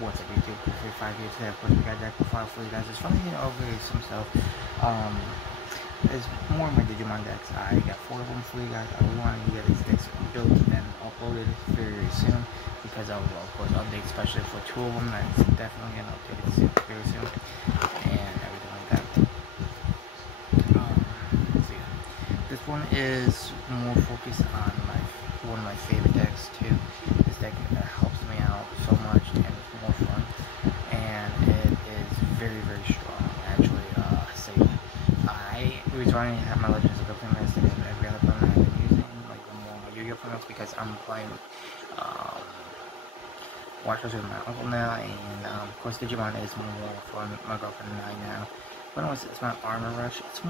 what's up YouTube, 5 here today. Of course we got deck profile for you guys. It's funny, over some stuff. It's more of my Digimon decks. I got 4 of them for you guys. I really want to get these decks built and uploaded very soon because of course updates, especially for 2 of them. That's definitely gonna update very soon and everything like that. So yeah, this one is more focused on one of my favorite decks too. This deck helps me out so much and it's more fun, and it is very strong actually. So yeah, the reason why I have my Legends of the Playmates and every other playmat I've been using, like the more my Yu-Gi-Oh playmates, because I'm playing Watchers with my uncle now, and of course Digimon is more fun. My girlfriend and I now. But it's my Armor Rush. It's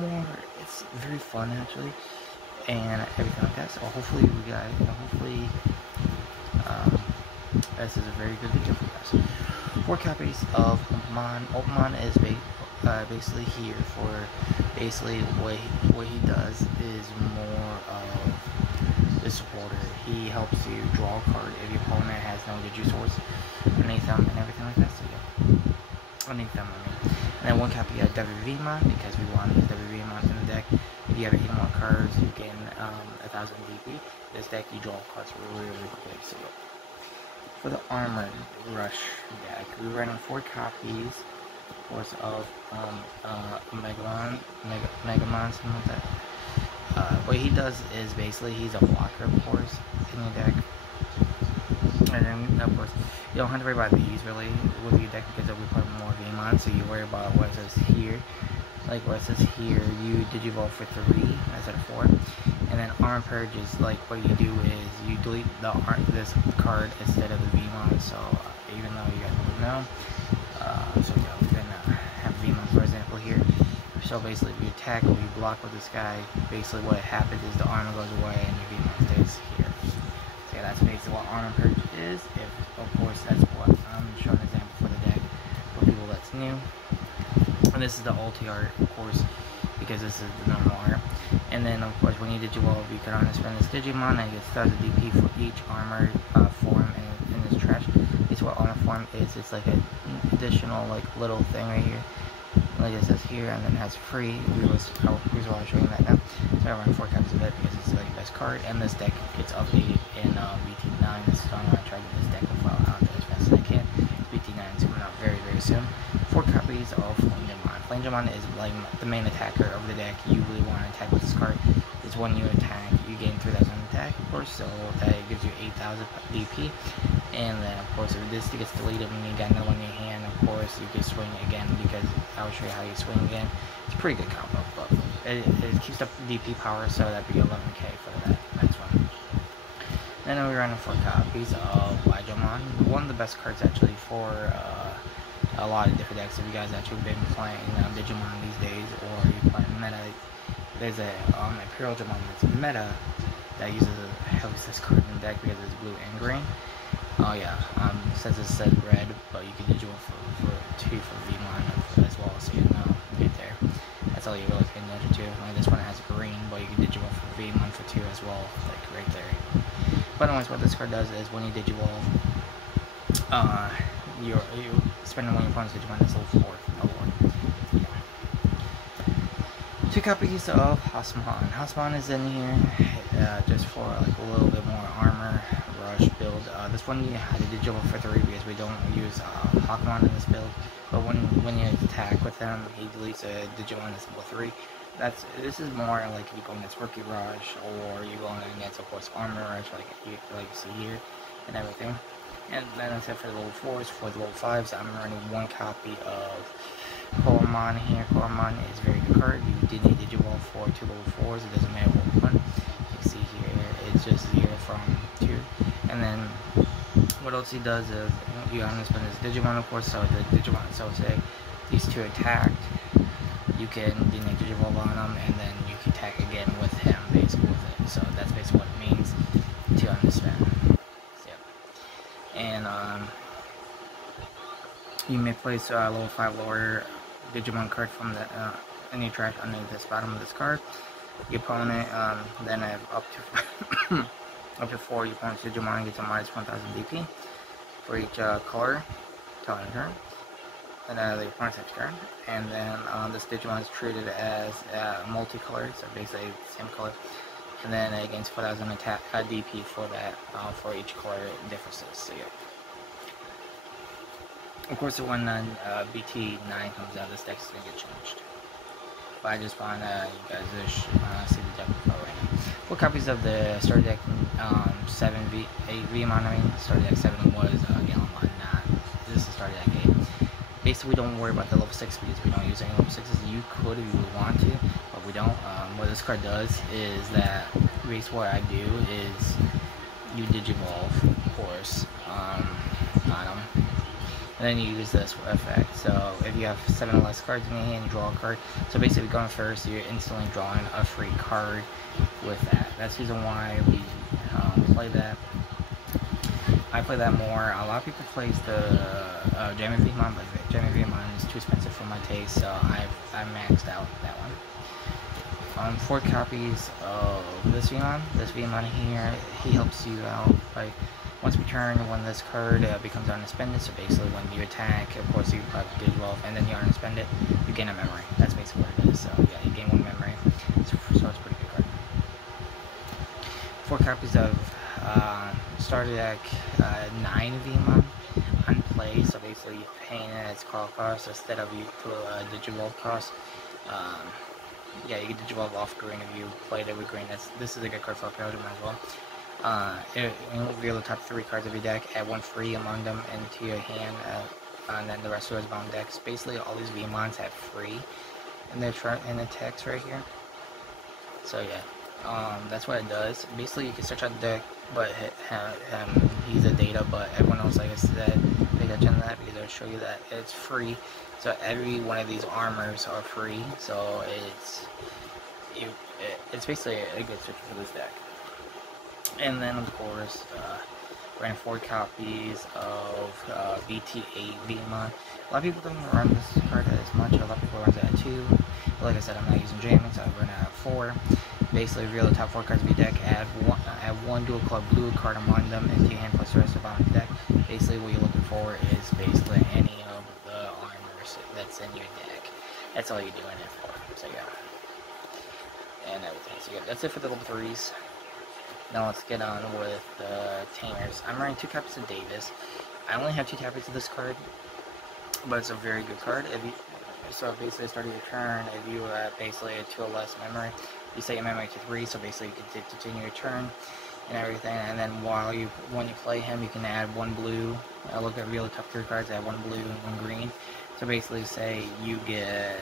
very fun actually, and everything like that. So hopefully we guys, hopefully this is a very good video for you guys. 4 copies of Ultimon. Ultimon is basically here for basically what he does is more of the supporter. He helps you draw a card if your opponent has no Digisource underneath them and everything like that. So yeah, underneath them I mean. And then 1 copy of digimon because we want to use digimon in the deck. If you have 8 more cards, you gain 1000 DP. This deck you draw cards really quickly. So yeah. For the Armor Rush deck, we're running 4 copies, of course, of Megamon, something like that. What he does is basically he's a blocker, of course, in your deck. And then, of course, you don't have to worry about these really with your deck because we put more Vmon, so you worry about what it says here. Like what it says here, you Digivolve for 3 instead of 4. And then Arm Purge is like what you do is you delete this card instead of the Vmon. So even though you guys don't know, so yeah, we're gonna have Vmon for example here. So basically, if you attack or you block with this guy, basically what happens is the armor goes away and your Vmon stays here. So yeah, that's basically what Armor Purge is. If of course that's what I'm showing an example for the deck for people that's new. And this is the ulti art, of course, because this is the normal art. And then, of course, when you Digivolve, you can only spend this Digimon and it gets 1000 DP for each armor form in this trash. This is what armor form is. It's like an additional, like, little thing right here. Like it says here, and then it has free. Here's why I'm showing that now. So I run 4 copies of it because it's like the best card. And this deck gets updated in BT9. This is I'm going to try to get this deck profile out there as fast as I can. BT9 is coming out very soon. 4 copies of Flamegemon is like the main attacker of the deck. You really want to attack with this card. It's when you attack, you gain 3000 attack, of course, so that gives you 8000 DP. And then, of course, if this gets deleted when you got another one in your hand, of course, you can swing again because I'll show you how you swing again. It's a pretty good combo, but it keeps up DP power, so that'd be 11k for that next one. Then we're running 4 copies of Digimon. One of the best cards actually for a lot of different decks. If you guys actually been playing Digimon these days, or you're playing meta, there's a Imperial Digimon that's meta that uses this card in the deck because it's blue and green. Oh yeah, says it said red, but you can Digivolve for 2 for Vmon as well, so you know right there. That's all you really pay attention to. Like this one has green, but you can Digivolve for Vmon for 2 as well, like right there. But anyways, what this card does is when you Digivolve, you spend one of your opponent's Digimon that's level 4. Yeah. 2 copies of Hasmon. Hasmon is in here just for like a little bit more armor rush build. This one you had to Digivolve for 3 because we don't use Hawkmon in this build. But when you attack with him, he deletes a Digimon that's level 3. This is more like if you go against Rookie Rush or you go against, of course, Armor Rush, like you see here and everything. And then that's it for the level 4s. For the level 5s, I'm running 1 copy of Koromon here. Koromon is a very good card. You did need Digivolve for 2 level 4s. It doesn't matter what one. You can see here, it's just 0 from 2. And then what else he does is you only spend his Digimon, of course. So the Digimon, so say these 2 attacked, you can Digivolve on them, and then you can attack again with him, basically with it. So that's basically what it means to understand. And you may place a level 5 lower Digimon card from the any trash under this bottom of this card. Your opponent then have up to up to 4 your opponent's Digimon gets a minus 1000 DP for each color. till end of turn, and the opponent's next turn. And then this Digimon is treated as multicolored, so basically same color. And then it gains 4,000 attack DP for that for each color differences. So yeah. Of course, when BT9 comes out, this deck is gonna get changed. But I just found you guys see the deck right now. 4 copies of the starter deck 7V 8Vmon. I mean, starter deck 7 was Gallimon. Not this is starter deck 8. Basically, we don't worry about the level 6 because we don't use any level 6s. You could if you would want to, but we don't. What this card does is that basically what I do is you digivolve, of course, on them. And then you use this effect. So if you have 7 or less cards in your hand, you draw a card. So basically going first, you're instantly drawing a free card with that. That's the reason why we play that. I play that more. A lot of people plays the Jamie Vmon, but Jamie Vmon is too expensive for my taste, so I maxed out that one. 4 copies of this Vmon. This Vmon here, he helps you out by once per turn when this card becomes unsuspended. So basically when you attack, of course you digivolve and then you unsuspend it, you gain a memory. That's basically what it is. So yeah, you gain 1 memory. So it's a pretty good card. 4 copies of starter deck 9 Vmon on play. So basically you're paying it as call cost instead of you put a digivolve cost. Yeah, you can digivolve off green if you played it with green. This is a good card for Belgium as well. It will reveal the top 3 cards of your deck, add 1 free among them into your hand, and then the rest of those bound decks. Basically, all these Vmons have free in the text right here. So yeah, that's what it does. Basically, you can search out the deck, but he's a data, but everyone else, like I said, pay attention to that because it'll show you that it's free. So every one of these armors are free. So it's basically a good search for this deck. And then, of course, ran 4 copies of BT8 Vmon. A lot of people don't run this card as much. A lot of people run it at 2. But like I said, I'm not using jamming, so I run it at 4. Basically, reveal the top 4 cards of your deck. Add one dual club blue card among them into your hand plus the rest of the deck. Basically, what you're looking for is basically any of the armors that's in your deck. That's all you're doing it for. So yeah, and everything. So yeah, that's it for the level 3s. Now let's get on with the Tamers. I'm running 2 copies of Davis. I only have 2 copies of this card, but it's a very good card. So basically, starting your turn, if you basically a 2 or less memory, you set your memory to 3. So basically, you can continue your turn and everything. And then when you play him, you can add 1 blue. Look at really top 3 cards. Add 1 blue and 1 green. So basically, say you get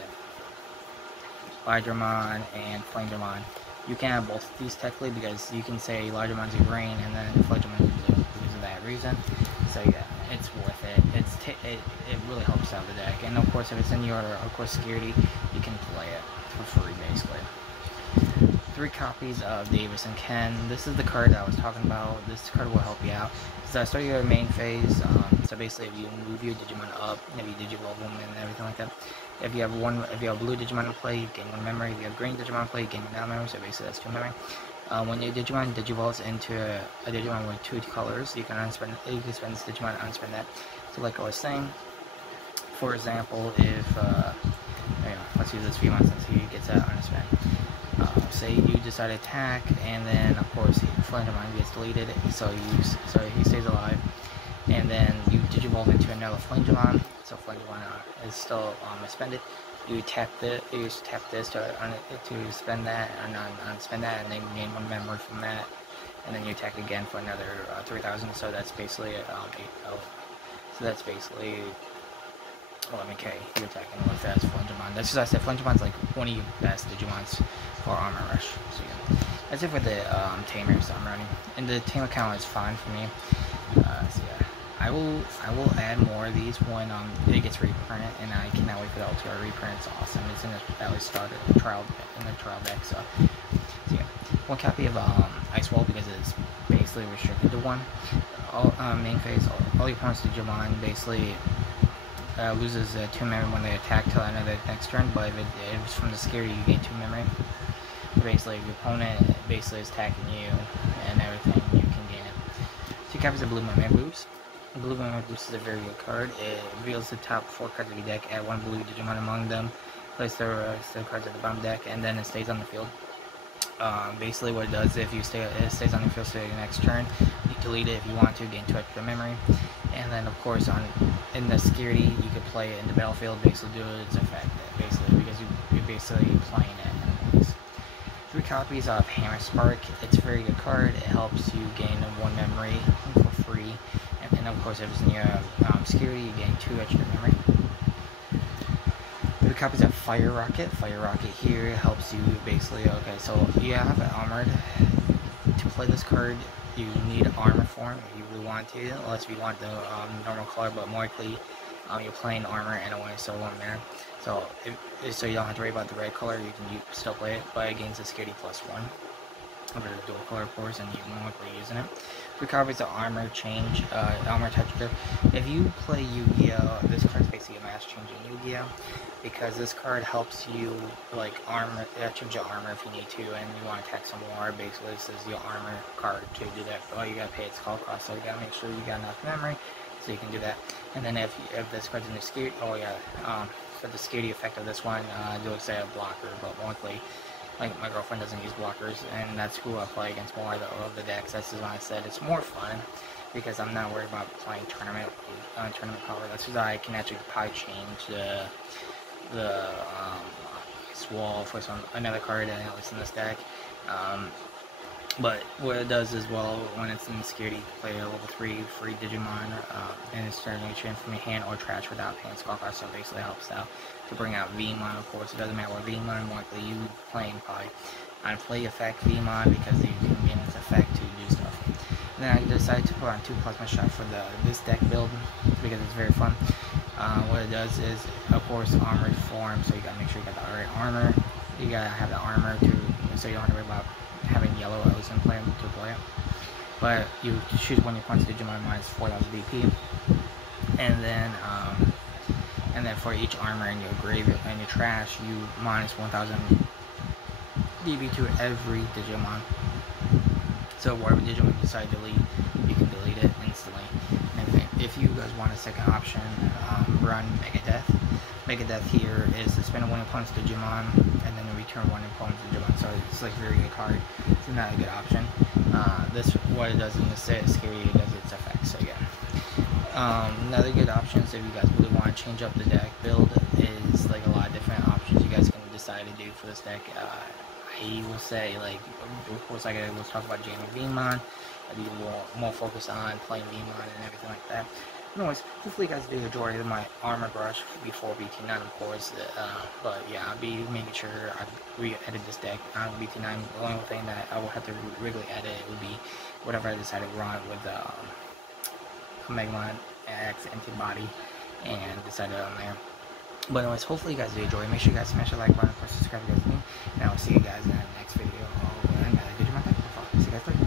Hydramon and Flamedramon. You can have both of these technically because you can say Largemon's a green and then Flagemon's a blue because of that reason. So yeah, it's worth it. It really helps out the deck. And of course, if it's in your security, you can play it for free basically. 3 copies of Davis and Ken. This is the card that I was talking about. This card will help you out. So I start your main phase. So basically, if you move your Digimon up, if you digivolve them and everything like that. If you have blue Digimon in play, you gain 1 memory. If you have green Digimon in play, you gain 1 memory. So basically, that's 2 memory. When your Digimon digivolves into a Digimon with 2 colors, you can spend this Digimon and unspend that. So like I was saying, for example, if let's use this Vmon since he gets that unspent. Say you decide to attack, and then of course Flageman gets deleted, so he stays alive, and then you digivolve into another Flageman, so Flageman is still suspended. You tap this to spend that and unspend that, and then you gain 1 memory from that, and then you attack again for another 3,000. So that's basically 11k. You're attacking with that Flageman. That's just I said Flagemon's like one of your best Digimons for armor rush. So yeah, that's it for the Tamers I'm running, and the Tamer count is fine for me. So yeah, I will add more of these when it gets reprinted, and I cannot wait for the LTR reprint. It's awesome. It's in the at least started trial deck. So yeah, 1 copy of Ice Wall because it's basically restricted to 1. All main phase, all your opponents Digimon basically loses 2 memory when they attack till the end of the next turn, but if it's from the security, you gain 2 memory. Basically, if your opponent basically is attacking you and everything, you can gain it. 2 copies of Blue Mermaid Boobs. Blue Moon Boost is a very good card. It reveals the top 4 cards of your deck, add 1 blue Digimon among them, place the rest of the cards at the bottom deck, and then it stays on the field. Basically what it does, if you it stays on the field for your next turn, you delete it if you want to, gain 2 extra memory. And then of course in the security, you could play it in the battlefield, basically do its effect, basically, because you're basically playing it anyways. 3 copies of Hammer Spark. It's a very good card. It helps you gain 1 memory for free. And of course, if it's in your security, you gain 2 extra memory. 3 copies of Fire Rocket. Fire Rocket here helps you basically, okay, so you have it armored. To play this card, you need armor form if you really want to, unless you want the normal color, but more likely you're playing armor anyway, so it won't matter. So you don't have to worry about the red color, you can still play it, but it gains the security +1. Over the dual color, of course, and you're more likely using it. 3 copies of Armor Change, Armor Touch Grip. If you play Yu-Gi-Oh, this card is basically a match change in Yu-Gi-Oh, because this card helps you like change your armor if you need to, and you want to attack some more. Basically, this is your armor card to do that. All you gotta pay its call cost, so you gotta make sure you got enough memory so you can do that. And then if this card's in the security, for the security effect of this one, you'll say a blocker, but more likely, like, my girlfriend doesn't use blockers, and that's who I play against more of the decks. That's why I said it's more fun, because I'm not worried about playing tournament power. That's why I can actually probably change the wall for another card, at least in this deck. But what it does as well, when it's in security, you can play a level 3 free Digimon, and it's starting to from your hand or trash without paying skull cost, so it basically helps out to bring out Vmon, of course. It doesn't matter what Vmon, more likely you playing probably on play effect Vmon, because you can gain its effect to do stuff. And then I decided to put on 2 plasma shot for this deck build, because it's very fun. What it does is, of course, armored form, so you gotta make sure you got the right armor. You gotta have the armor so you don't have to worry about having yellow O's in play to play it. But you choose one of your points Digimon minus 4,000 DP, and then for each armor in your graveyard and your trash, you minus 1,000 DP to every Digimon. So whatever Digimon you decide to delete, you can delete it instantly. And if you guys want a second option, run Megadeth. Megadeth here is to spend 1 opponent's Digimon and then return 1 opponent's Digimon. So it's like a very good card. It's not a good option. What it does in the security, it does its effects. So yeah. Another good option is if you guys really want to change up the deck build, is like a lot of different options you guys can decide to do for this deck. I will say, like, of course, like I was talking about jamming Vmon. I'd be more focused on playing Vmon and everything like that. Anyways, hopefully you guys did enjoy my armor brush before BT9, of course. But yeah, I'll be making sure I re-edit this deck on BT9. The only thing that I will have to regularly edit would be whatever I decide to run with Megamon X Antibody, and decide it on there. But anyways, hopefully you guys did enjoy. Make sure you guys smash the like button, of course, subscribe if you guys need, and I will see you guys in the next video. And Digimon Tech. See you guys later.